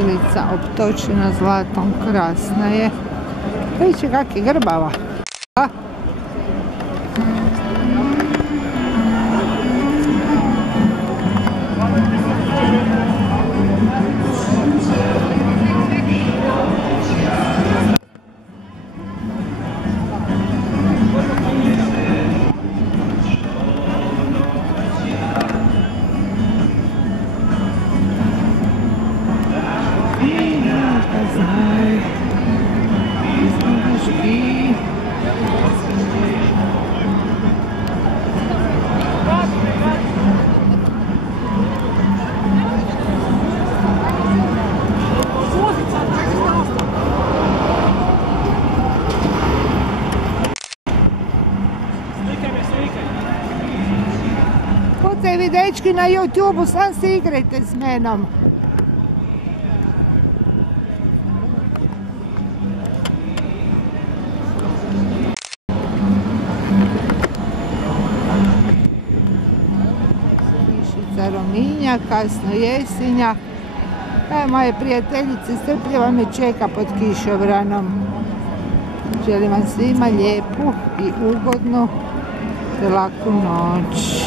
Milica optočena zlatom, krasna je. Vidite kak je grbava. Kucaj vi dečki na YouTube-u, sam se igrajte s menom. Kišica Rominja, kasno jesenja. Moje prijateljice strpljivo me čeka pod kišobranom. Želim vam svima lijepu i ugodnu te laku noć.